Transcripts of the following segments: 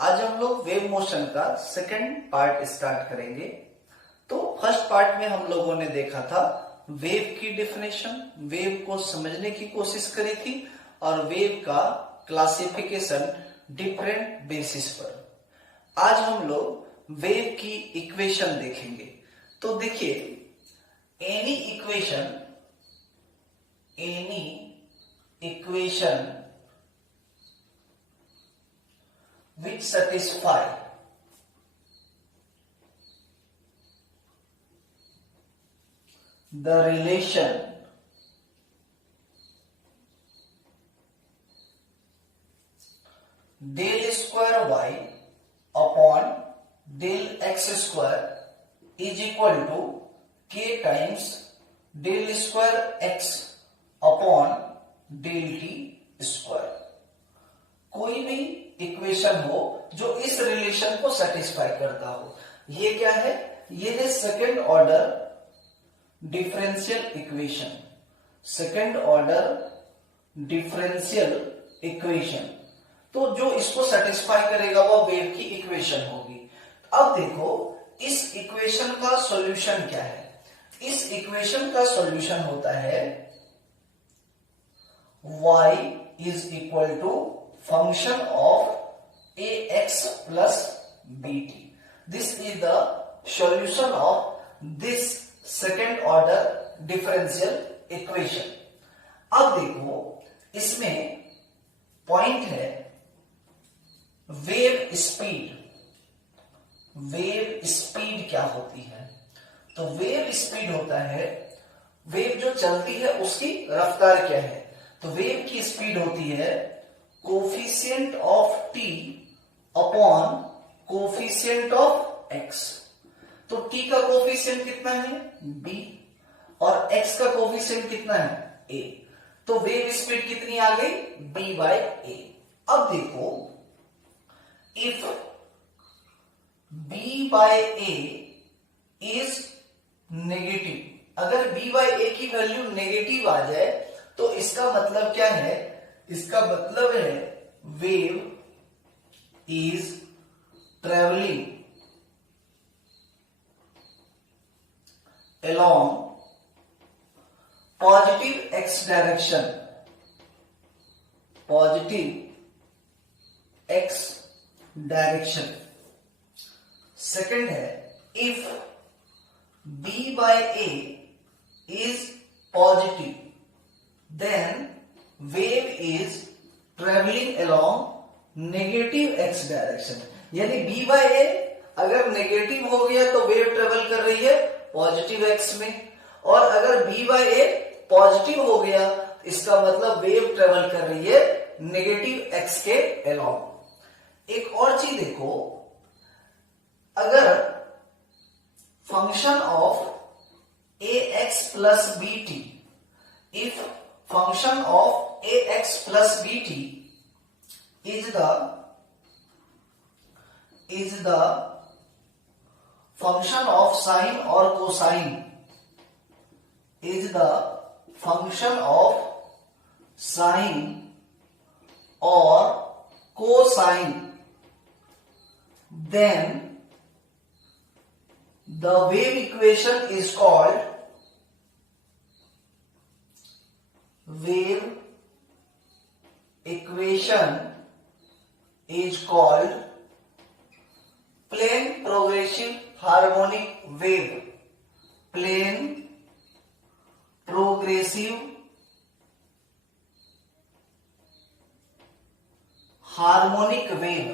आज हम लोग वेव मोशन का सेकंड पार्ट स्टार्ट करेंगे। तो फर्स्ट पार्ट में हम लोगों ने देखा था वेव की डेफिनेशन, वेव को समझने की कोशिश करी थी और वेव का क्लासिफिकेशन डिफरेंट बेसिस पर। आज हम लोग वेव की इक्वेशन देखेंगे। तो देखिए, any equation which satisfy the relation del square y upon del x square is equal to k times del square x upon del t square। कोई भी इक्वेशन हो जो इस रिलेशन को सेटिस्फाई करता हो। ये क्या है? ये है second order differential equation. Second order differential equation, तो जो इसको सेटिस्फाई करेगा वो वेव की इक्वेशन होगी। अब देखो, इस इक्वेशन का सॉल्यूशन क्या है? इस इक्वेशन का सॉल्यूशन होता है y is equal to function of ax plus bt. This is the solution of this second order differential equation. अब देखो, इसमें पॉइंट है वेव स्पीड। वेव स्पीड क्या होती है? तो वेव स्पीड होता है, वेव जो चलती है उसकी रफ्तार क्या है? तो वेव की स्पीड होती है coefficient of T upon coefficient of x. तो टी का कोफिशिएंट कितना है? बी, और एक्स का कोफिशिएंट कितना है? ए। तो वेव स्पीड कितनी आ गई? B by A. अब देखो, if B by A is negative, अगर बी बाय ए की वैल्यू नेगेटिव आ जाए तो इसका मतलब क्या है? इसका मतलब है wave is travelling along positive x direction, positive x direction. Second है, if B by A is positive then wave is travelling along negative x direction. यानी बी बाय ए अगर नेगेटिव हो गया तो वेव ट्रेवल कर रही है positive x में, और अगर बी बाय ए पॉजिटिव हो गया इसका मतलब वेव ट्रेवल कर रही है नेगेटिव एक्स के अलोंग। एक और चीज देखो, अगर function of A X plus B T, if function of ax plus bt is the function of sine or cosine, is the function of sine or cosine, then the wave equation is called wave equation is called plane progressive harmonic wave, plane progressive harmonic wave।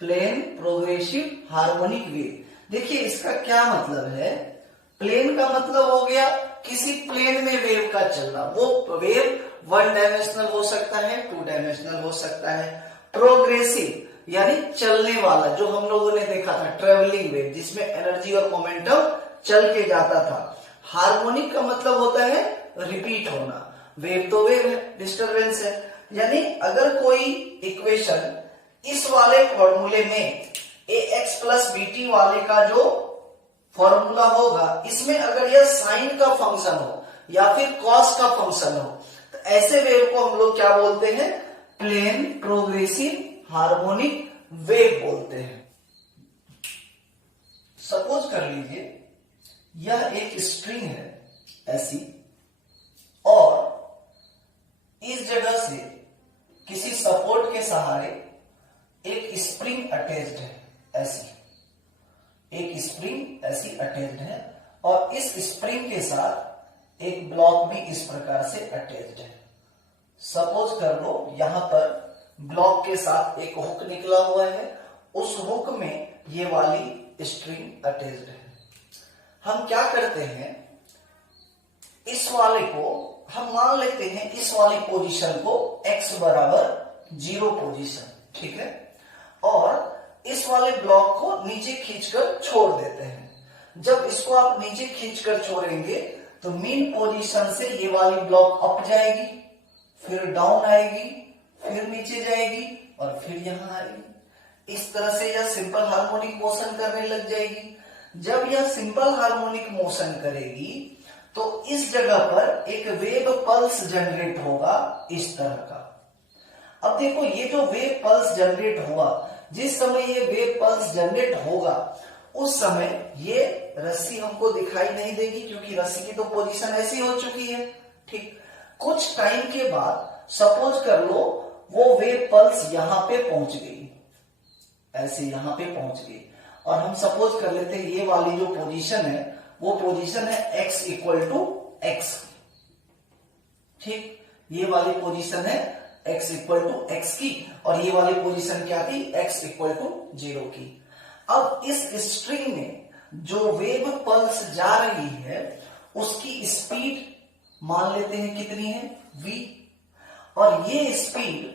Plane progressive harmonic wave. देखिए, इसका क्या मतलब है? Plane का मतलब हो गया किसी प्लेन में वेव का चलना। वो वेव वन डायमेंशनल हो सकता है, टू डायमेंशनल हो सकता है। प्रोग्रेसिव यानी चलने वाला, जो हम लोगों ने देखा था ट्रेवलिंग वेव, जिसमें एनर्जी और मोमेंटम चल के जाता था। हार्मोनिक का मतलब होता है रिपीट होना। वेव तो वेव है, डिस्टरबेंस है। यानी अगर कोई इक्वेशन इस वाले फॉर्मूले में ए एक्स प्लस बी टी वाले का जो फॉर्मूला होगा, इसमें अगर यह साइन का फंक्शन हो या फिर कॉस का फंक्शन हो, तो ऐसे वेव को हम लोग क्या बोलते हैं? प्लेन प्रोग्रेसिव हार्मोनिक वेव बोलते हैं। सपोज कर लीजिए यह एक स्ट्रिंग है ऐसी, और इस जगह से किसी सपोर्ट के सहारे एक स्प्रिंग अटैच्ड है ऐसी, एक स्प्रिंग ऐसी अटैच्ड है, और इस स्प्रिंग के साथ एक ब्लॉक भी इस प्रकार से अटैच्ड है। सपोज कर लो यहां पर ब्लॉक के साथ एक हुक निकला हुआ है, उस हुक में ये वाली स्ट्रिंग अटैच्ड है। हम क्या करते हैं, इस वाले को हम मान लेते हैं, इस वाली पोजीशन को x बराबर 0 पोजीशन, ठीक है, और इस वाले ब्लॉक को नीचे खींचकर छोड़ देते हैं। जब इसको आप नीचे खींचकर छोड़ेंगे तो मीन पोजीशन से ये वाली ब्लॉक अप जाएगी, फिर डाउन आएगी, फिर नीचे जाएगी और फिर यहां आएगी। इस तरह से यह सिंपल हार्मोनिक मोशन करने लग जाएगी। जब यह सिंपल हार्मोनिक मोशन करेगी तो इस जगह पर एक वेव पल्स जनरेट होगा इस तरह का। अब देखो ये जो वेव पल्स जनरेट हुआ, जिस समय ये वेव पल्स जनरेट होगा उस समय ये रस्सी हमको दिखाई नहीं देगी, क्योंकि रस्सी की तो पोजीशन ऐसी हो चुकी है, ठीक। कुछ टाइम के बाद सपोज कर लो वो वेव पल्स यहां पे पहुंच गई, ऐसे यहां पे पहुंच गई, और हम सपोज कर लेते हैं ये वाली जो पोजीशन है वो पोजीशन है x इक्वल टू एक्स, ठीक। ये वाली पोजीशन है x इक्वल टू एक्स की, और ये वाली पोजीशन क्या थी? x इक्वल टू 0 की। अब इस स्ट्रिंग में जो वेव पल्स जा रही है उसकी स्पीड मान लेते हैं कितनी है? v, और ये स्पीड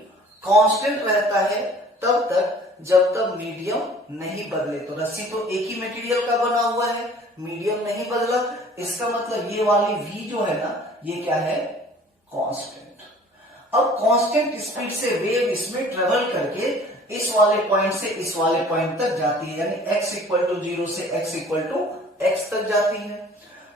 कांस्टेंट रहता है तब तक जब तक मीडियम नहीं बदले। तो रस्सी तो एक ही मटेरियल का बना हुआ है, मीडियम नहीं बदला, इसका मतलब ये वाली v जो है ना, ये क्या है? कांस्टेंट। अब कांस्टेंट स्पीड से वेव इसमें ट्रेवल करके इस वाले पॉइंट से इस वाले पॉइंट तक जाती है, यानी x इक्वल टू 0 से x इक्वल टू x तक जाती है।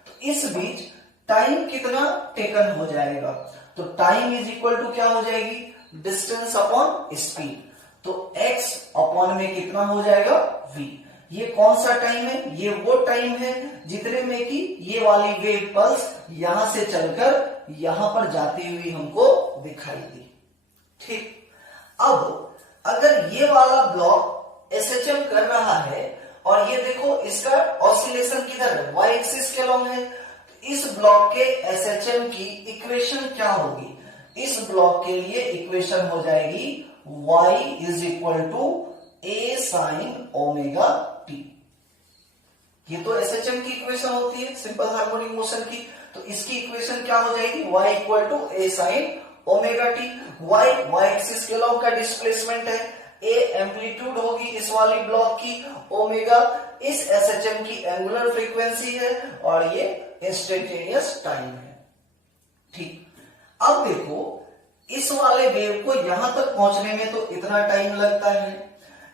तो इस बीच टाइम कितना टेकन हो जाएगा? तो टाइम इज इक्वल टू क्या हो जाएगी? Distance upon speed. तो x अपॉन में कितना हो जाएगा? v। ये कौन सा टाइम है? ये वो टाइम है जितने में कि ये वाली वेव पल्स यहां से चलकर यहां पर जाती हुई हमको दिखाई दी, ठीक। अब अगर ये वाला ब्लॉक एसएचएम कर रहा है और ये देखो इसका ऑसिलेशन किधर है? y एक्सिस के लॉन्ग है, तो इस ब्लॉक के एसएचएम की इक्वेशन क्या होगी? इस ब्लॉक के लिए इक्वेशन हो जाएगी y is equal to a sine omega T. ये तो एसएचएम की इक्वेशन होती है सिंपल हार्मोनिक मोशन की, तो इसकी इक्वेशन क्या हो जाएगी? y equal to a sine omega T. y axis के लॉन्ग का डिस्प्लेसमेंट है, a एम्पलीट्यूड होगी इस वाली ब्लॉक की, ओमेगा इस एसएचएम की एंगुलर फ्रीक्वेंसी है, और ये इंस्टेंटेनियस टाइम है, ठीक। अब देखो इस वाले वेव को यहां तक पहुंचने में तो इतना टाइम लगता है।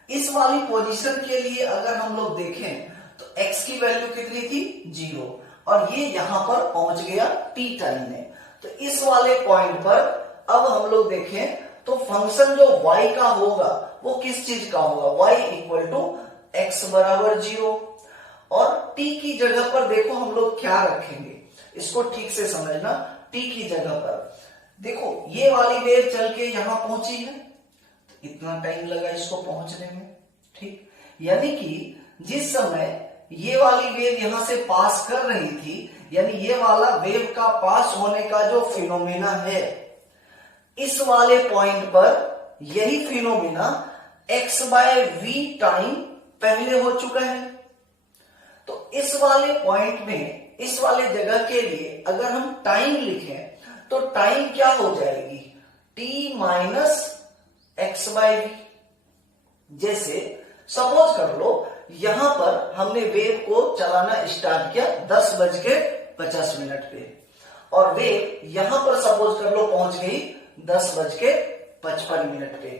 इस वाली पोजीशन के लिए अगर हम लोग देखें तो x की वैल्यू कितनी थी? 0, और ये यहां पर पहुंच गया t टाइम में। तो इस वाले पॉइंट पर अब हम लोग देखें तो फंक्शन जो y का होगा वो किस चीज का होगा? y इक्वल टू एक्स बराबर 0, और t की जगह पर देखो हम लोग क्या रखेंगे, इसको ठीक से समझना। t की जगह पर देखो ये वाली वेव चल के यहां पहुंची है, तो इतना टाइम लगा इसको पहुंचने में, ठीक। यानी कि जिस समय ये वाली वेव यहां से पास कर रही थी, यानी ये वाला वेव का पास होने का जो फिनोमेना है, इस वाले पॉइंट पर यही phenomena x by V time पहले हो चुका है। तो इस वाले पॉइंट में, इस वाले जगह के लिए अगर हम टाइम लिखें तो टाइम क्या हो जाएगी? t minus X by V. जैसे सपोज कर लो यहां पर हमने वेव को चलाना स्टार्ट किया 10:50 पे, और वेव यहां पर सपोज कर लो पहुंच गई 10:55 पे।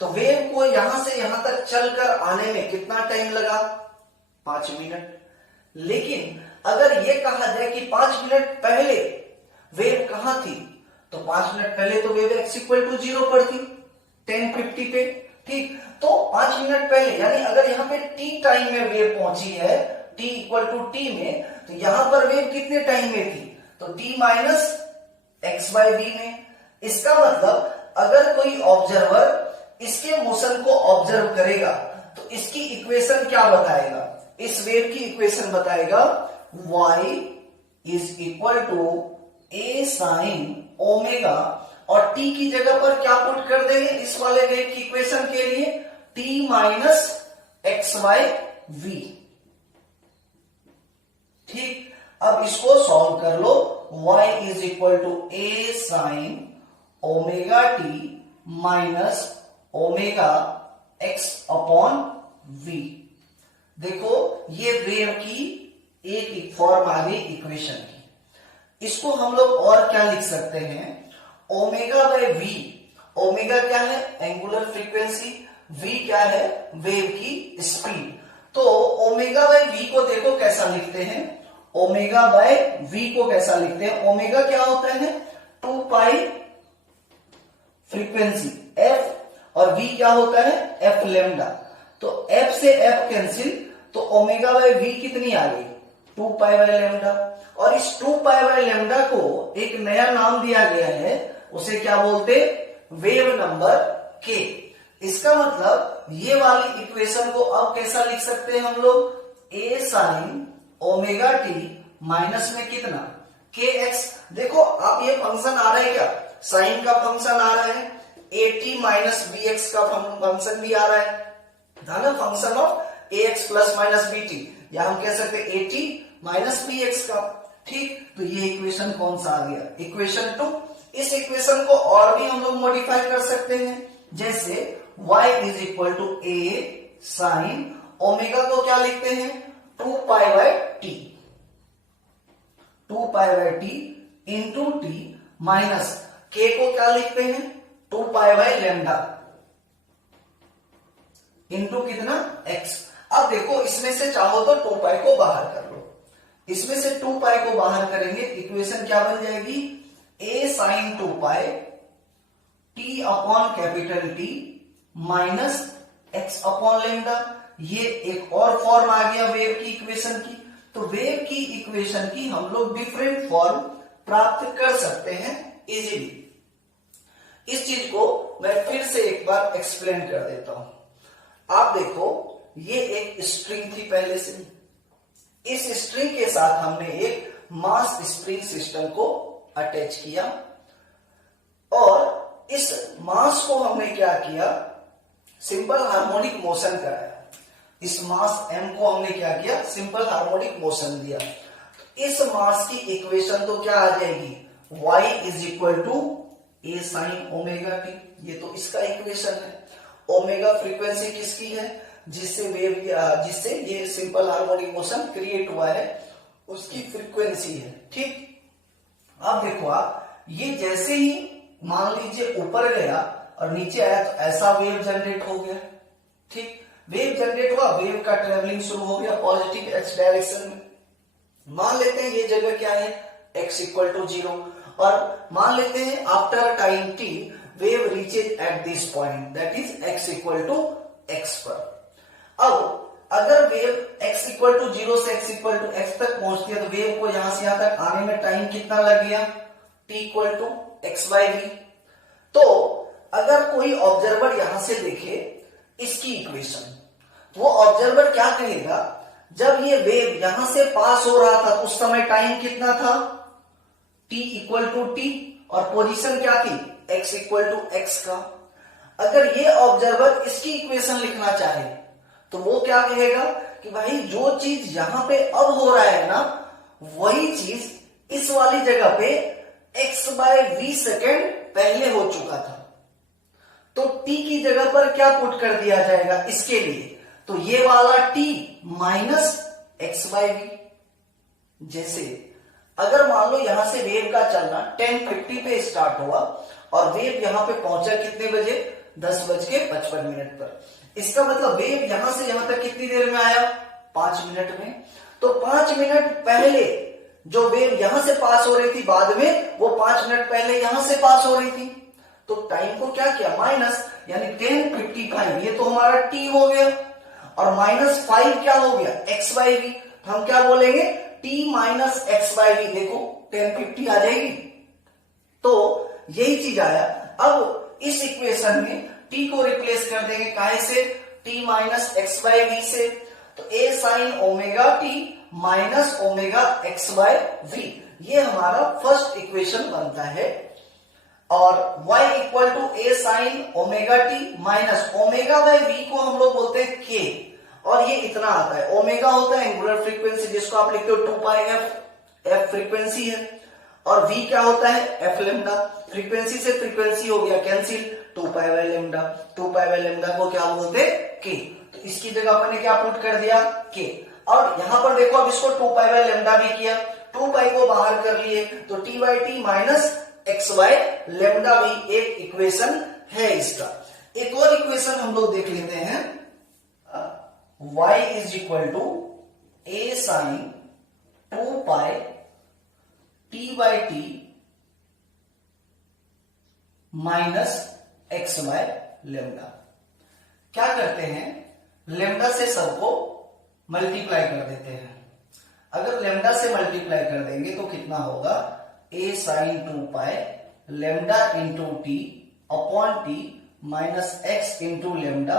तो वेव को यहां से यहां तक चलकर आने में कितना टाइम लगा? 5 मिनट। लेकिन अगर ये कहा जाए कि 5 मिनट पहले वेव कहां थी, तो 5 मिनट पहले तो वेव x इक्वल टू 0 पर थी 10:50 पे, ठीक। तो 5 मिनट पहले यानी अगर यहाँ पे t टाइम में वेव पहुंची है, t इक्वल टू t में, तो यहां पर वेव कितने टाइम में थी, तो t minus x by V में। इसका मतलब अगर कोई ऑब्जर्वर इसके मोशन को ऑब्जर्व करेगा तो इसकी इक्वेशन क्या बताएगा, इस वेव की इक्वेशन बताएगा y is equal to a sine omega, और t की जगह पर क्या पुट कर देंगे इस वाले वेव की इक्वेशन के लिए, t minus x by V, ठीक। अब इसको सॉल्व कर लो, y is equal to a sine omega T minus omega X upon V. देखो ये वेव की एक फॉर्म आ गई इक्वेशन की। इसको हम लोग और क्या लिख सकते हैं, ओमेगा बाय वी, ओमेगा क्या है एंगुलर फ्रीक्वेंसी, वी क्या है वेव की स्पीड। तो ओमेगा बाय वी को देखो कैसा लिखते हैं, ओमेगा बाय वी को कैसा लिखते हैं, ओमेगा क्या होता है 2 पाई फ्रीक्वेंसी एफ, और वी क्या होता है एफ लेमडा। तो एफ से एफ कैंसिल, तो ओमेगा बाय वी कितनी आ गई 2 पाई बाय लेमडा। और इस 2 पाई बाय लेमडा को एक नया नाम दिया गया है, उसे क्या बोलते, वेव नंबर के। इसका मतलब ये वाली इक्वेशन को अब कैसा लिख सकते हैं हम लोग, ए साइन ओमेगा टी माइनस में कितना के एक्स। देखो आप ये फंक्शन आ रहा है क्या, साइन का फंक्शन आ रहा है, A T minus B X का फंक्शन भी आ रहा है, ना function of A X plus minus B T, या हम कह सकते हैं A T minus B X का, ठीक। तो ये इक्वेशन कौन सा आ गया, इक्वेशन 2। इस इक्वेशन को और भी हम लोग मॉडिफाई कर सकते हैं, जैसे y is equal to A sine omega को क्या लिखते हैं 2 pi by T, 2 pi by T into T minus K को क्या लिखते हैं 2 पाई बाय लेमडा इंटू कितना x। अब देखो इसमें से चाहो तो 2 पाई को बाहर कर लो, इसमें से 2 पाई को बाहर करेंगे, इक्वेशन क्या बन जाएगी a sine 2 pi t upon capital T minus x upon lambda. ये एक और फॉर्म आ गया वेव की इक्वेशन की। तो वेव की इक्वेशन की हम लोग डिफरेंट फॉर्म प्राप्त कर सकते हैं इजीली। इस चीज को मैं फिर से एक बार एक्सप्लेन कर देता हूं। आप देखो ये एक स्ट्रिंग थी पहले से, इस स्ट्रिंग के साथ हमने एक मास स्प्रिंग सिस्टम को अटैच किया, और इस मास को हमने क्या किया सिंपल हार्मोनिक मोशन कराया। इस मास m को हमने क्या किया सिंपल हार्मोनिक मोशन दिया। इस मास की इक्वेशन तो क्या आ जाएगी y is equal to A sine omega T, ये तो इसका इक्वेशन है। ओमेगा फ्रीक्वेंसी किसकी है, जिससे वेव जिससे ये सिंपल हार्मोनिक मोशन क्रिएट हुआ है उसकी फ्रीक्वेंसी है, ठीक। अब देखो आप ये जैसे ही मान लीजिए ऊपर गया और नीचे आया तो ऐसा वेव जनरेट हो गया, ठीक। वेव जनरेट हुआ, वेव का ट्रेवलिंग शुरू हो गया पॉजिटिव एक्स डायरेक्शन में। मान लेते हैं ये जगह क्या है x इक्वल टू 0, और मान लेते हैं after time t wave reaches at this point that is x equal to x पर। अब अगर वेव x इक्वल टू 0 से x इक्वल टू x तक पहुंचती है तो वेव को यहां से यहां तक आने में टाइम कितना लग गया t equal to X by V. तो अगर कोई ऑब्जर्वर यहां से देखे इसकी इक्वेशन, वो ऑब्जर्वर क्या कहेगा, जब ये वेव यहां से पास हो रहा था उस समय टाइम कितना था t इक्वल टू टी, और पोजीशन क्या थी x इक्वल टू एक्स का। अगर ये ऑब्जर्वर इसकी इक्वेशन लिखना चाहे तो वो क्या कहेगा कि भाई जो चीज यहां पे अब हो रहा है ना वही चीज इस वाली जगह पे x बाय वी सेकेंड पहले हो चुका था, तो t की जगह पर क्या पुट कर दिया जाएगा इसके लिए, तो ये वाला t minus X by V. जैसे अगर मान लो यहां से वेव का चलना 10:50 पे स्टार्ट हुआ और वेव यहां पे पहुंचा कितने बजे 10:55 पर, इसका मतलब वेव यहां से यहां तक कितनी देर में आया 5 मिनट में। तो 5 मिनट पहले जो वेव यहां से पास हो रही थी बाद में, वो 5 मिनट पहले यहां से पास हो रही थी। तो टाइम को क्या किया, माइनस, यानी 10:55, ये तो हमारा टी हो गया, और -5 क्या हो गया, एक्स बाई वी। तो हम क्या बोलेंगे, T minus x by V. देखो 10:50 आ जाएगी, तो यही चीज आया। अब इस इक्वेशन में टी को रिप्लेस कर देंगे, काहे से, t minus x by v से। तो a sine omega T minus omega x by v, ये हमारा फर्स्ट इक्वेशन बनता है। और y equal to A sine omega T minus omega by v को हम लोग बोलते हैं k, और ये इतना आता है। ओमेगा होता है एंगुलर फ्रीक्वेंसी, जिसको आप लिखते हो 2 पाई एफ फ्रीक्वेंसी है, और v क्या होता है, एफ लेमडा। फ्रीक्वेंसी से फ्रीक्वेंसी हो गया cancel, 2 pi by lambda. 2 pi by lambda को क्या बोलते हैं, k। तो इसकी जगह अपन ने क्या पुट कर दिया, k। और यहां पर देखो, अब इसको 2 पाई बाय लेमडा भी किया, 2 पाई को बाहर कर लिए, तो T by T minus X by lambda भी एक इक्वेशन है इसका। एक और इक्वेशन हम लोग देख लेते हैं, y is equal to A sine 2 pi T by T minus X by lambda. क्या करते हैं, लेमडा से सबको मल्टीप्लाई कर देते हैं। अगर लेमडा से मल्टीप्लाई कर देंगे तो कितना होगा, a sine 2 pi lambda into t upon t minus x into lambda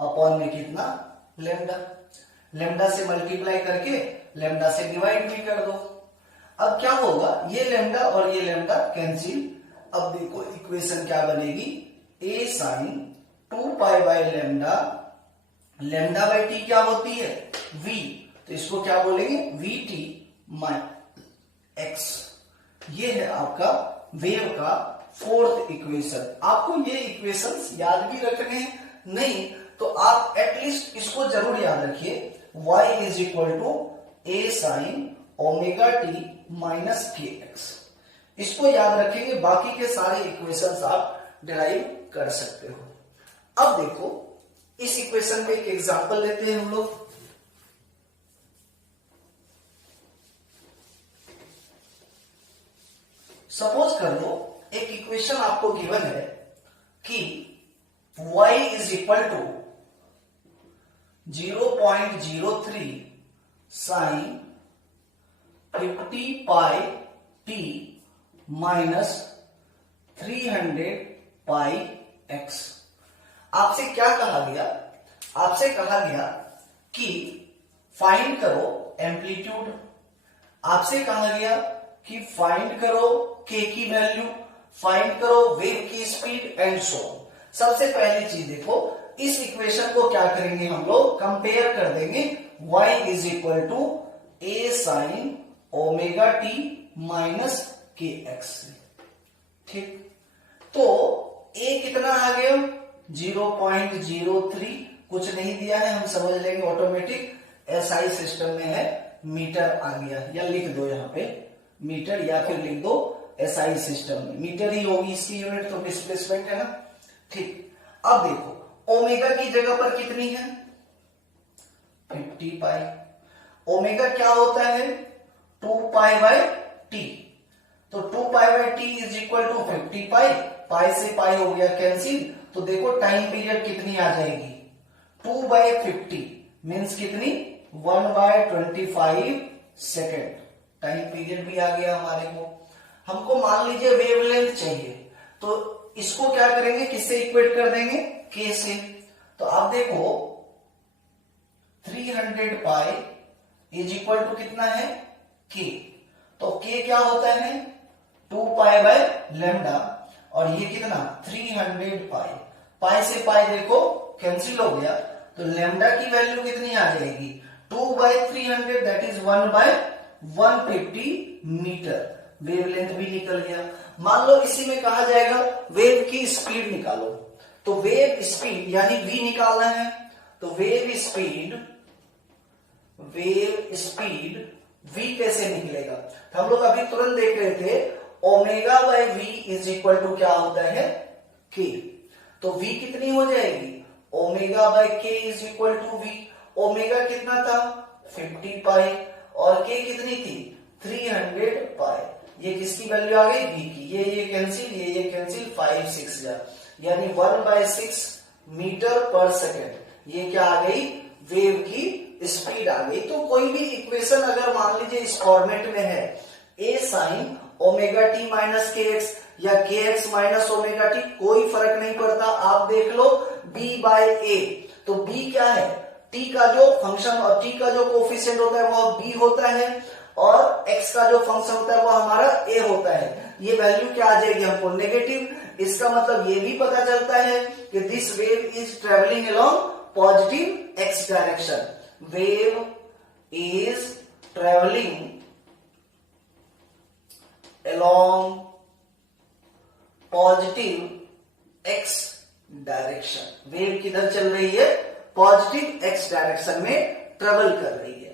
upon में कितना, लेमडा। लेमडा से मल्टीप्लाई करके लेमडा से डिवाइड भी कर दो। अब क्या होगा, ये लेमडा और ये लेमडा कैंसिल। अब देखो इक्वेशन क्या बनेगी, a sine 2 pi by lambda, lambda by t क्या होती है, v, तो इसको क्या बोलेंगे, वी टी माइनस एक्स। ये है आपका वेव का फोर्थ इक्वेशन। आपको ये इक्वेशंस याद भी रखने हैं, नहीं तो आप एटलीस्ट इसको जरूर याद रखिए, y is equal to A sine omega T minus K X. इसको याद रखेंगे, बाकी के सारे इक्वेशंस आप डिराइव कर सकते हो। अब देखो इस इक्वेशन में एक एग्जांपल लेते हैं हम लोग। सपोज कर लो एक इक्वेशन आपको गिवन है कि y is equal to 0.03 sine 50 pi T minus 300 pi X. आपसे क्या कहा गया, आपसे कहा गया कि फाइंड करो एम्पलीट्यूड, आपसे कहा गया कि फाइंड करो k की वैल्यू, फाइंड करो वेव की स्पीड एंड सो। सबसे पहली चीज देखो, इस इक्वेशन को क्या करेंगे हम लोग, कंपेयर कर देंगे y is equal to A sine omega T minus K X. ठीक, तो a कितना आ गया, 0.03, कुछ नहीं दिया है, हम समझ लेंगे ऑटोमेटिक, एसआई सिस्टम में है, मीटर आ गया, या लिख दो यहाँ पे मीटर, या फिर लिख दो एसआई सिस्टम में मीटर ही होगी इसकी यूनिट, तो डिस्प्लेसमेंट है ना। ठीक, अब देखो ओमेगा की जगह पर कितनी है, 50 पाई। ओमेगा क्या होता है, 2 पाई बाय टी, तो 2 pi by T is equal to 50 pi, pi से पाई हो गया कैंसिल। तो देखो टाइम पीरियड कितनी आ जाएगी, 2 बाय 50 मीन्स कितनी, 1 बाय 25 सेकेंड। टाइम पीरियड भी आ गया हमारे को। हमको मान लीजिए वेवलेंथ चाहिए, तो इसको क्या करेंगे, किससे इक्वेट कर देंगे, k से। तो आप देखो 300 पाई इज इक्वल टू कितना है, k। तो k क्या होता है, 2 पाई बाय लेमडा, और ये कितना 300 पाई, पाई से पाई देखो कैंसिल हो गया, तो लेमडा की वैल्यू कितनी आ जाएगी, 2 by 300 that is 1 by 150 metre. Wavelength भी निकल गया। मान लो इसी में कहा जाएगा वेव की स्पीड निकालो, तो वेव स्पीड यानी v निकालना है, तो वेव स्पीड v कैसे निकलेगा, तो हम लोग अभी तुरंत देख रहे थे omega by v is equal to क्या होता है, k। तो v कितनी हो जाएगी, omega by k is equal to v। Omega कितना था, 50 पाई, और k कितनी थी, 300 पाई। ये किसकी वैल्यू आ गई? v की। ये कैंसिल 5 6 जा, यानी 1/6 मीटर पर सेकेंड। ये क्या आ गई? वेव की स्पीड आ गई। तो कोई भी इक्वेशन अगर मान लीजिए इस फॉर्मेट में है, a sin omega T minus K x या के एक्स माइनस ओमेगा टी, कोई फर्क नहीं पड़ता। आप देख लो b बाय ए, तो b क्या है? t का जो फंक्शन और t का जो कोफिशिएंट होता है वो b होता है, और x का जो फंक्शन होता है वो हमारा a होता है। ये वैल्यू क्या आ जाएगी हमको? नेगेटिव। इसका मतलब ये भी पता चलता है कि this wave is travelling along positive x direction. Wave is travelling along positive x direction. Wave किधर चल रही है? पॉजिटिव x डायरेक्शन में ट्रेवल कर रही है।